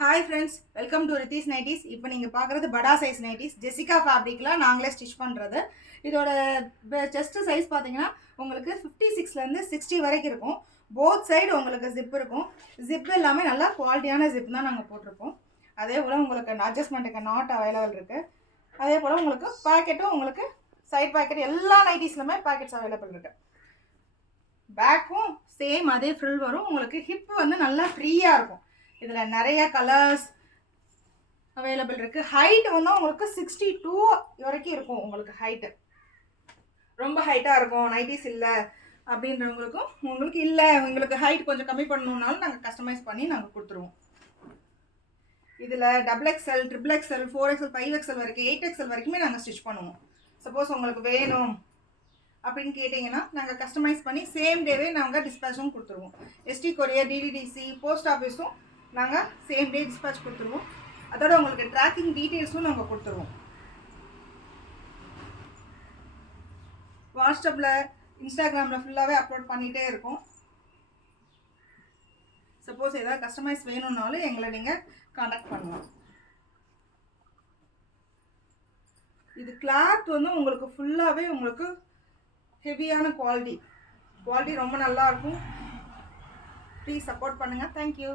Hi friends, welcome to Ritheesh nighties. இப்போ நீங்கள் பார்க்குறது படா சைஸ் நைட்டிஸ், ஜெசிகா ஃபேப்ரிக்கில் நாங்களே ஸ்டிச் பண்ணுறது. இதோட செஸ்ட் சைஸ் பார்த்தீங்கன்னா உங்களுக்கு 56லேருந்து 60 வரைக்கும் இருக்கும். போத் சைடு உங்களுக்கு ஜிப் இருக்கும். ஜிப் எல்லாமே நல்லா குவாலிட்டியான ஜிப் தான் நாங்கள் போட்டிருப்போம். அதே போல் உங்களுக்கு அட்ஜஸ்ட்மெண்ட்டுக்கு நாட் அவைலபிள் இருக்குது. அதே போல் உங்களுக்கு பாக்கெட்டும் உங்களுக்கு சைட் பாக்கெட் எல்லா நைட்டிஸ்லுமே பாக்கெட்ஸ் அவைலபிள் இருக்குது. பேக்கும் சேம் அதே ஃப்ரில் வரும். உங்களுக்கு ஹிப் வந்து நல்லா ஃப்ரீயாக இருக்கும். இதில் நிறைய கலர்ஸ் அவைலபிள் இருக்குது. ஹைட் வந்து உங்களுக்கு 62 வரைக்கும் இருக்கும். உங்களுக்கு ஹைட்டு ரொம்ப ஹைட்டாக இருக்கும், நைட்டிஸ் இல்லை அப்படின்றவங்களுக்கும், உங்களுக்கு இல்லை உங்களுக்கு ஹைட் கொஞ்சம் கம்மி பண்ணணுன்னாலும் நாங்கள் கஸ்டமைஸ் பண்ணி நாங்கள் கொடுத்துருவோம். இதில் XXL, XXXL, 4XL, 5XL வரைக்கும் 8XL வரைக்குமே நாங்கள் ஸ்டிச் பண்ணுவோம். சப்போஸ் உங்களுக்கு வேணும் அப்படின்னு கேட்டிங்கன்னா நாங்கள் கஸ்டமைஸ் பண்ணி சேம் டேவே நாங்கள் டிஸ்பேச்சும் கொடுத்துருவோம். எஸ்டி கொரியர், டிடிடிசி, போஸ்ட் ஆஃபீஸும் நாங்கள் சேம் டே டிஸ்பேச் கொடுத்துருவோம். அதோட உங்களுக்கு ட்ராக்கிங் டீட்டெயில்ஸும் நாங்கள் கொடுத்துருவோம். வாட்ஸ்அப்பில், இன்ஸ்டாகிராமில் ஃபுல்லாகவே அப்லோட் பண்ணிகிட்டே இருக்கோம். சப்போஸ் ஏதாவது கஸ்டமைஸ் வேணும்னாலும் எங்களை நீங்கள் காண்டாக்ட் பண்ணலாம். இது கிளாத் வந்து உங்களுக்கு ஃபுல்லாகவே உங்களுக்கு ஹெவியான குவாலிட்டி ரொம்ப நல்லாயிருக்கும். ப்ளீஸ் சப்போர்ட் பண்ணுங்கள். தேங்க்யூ.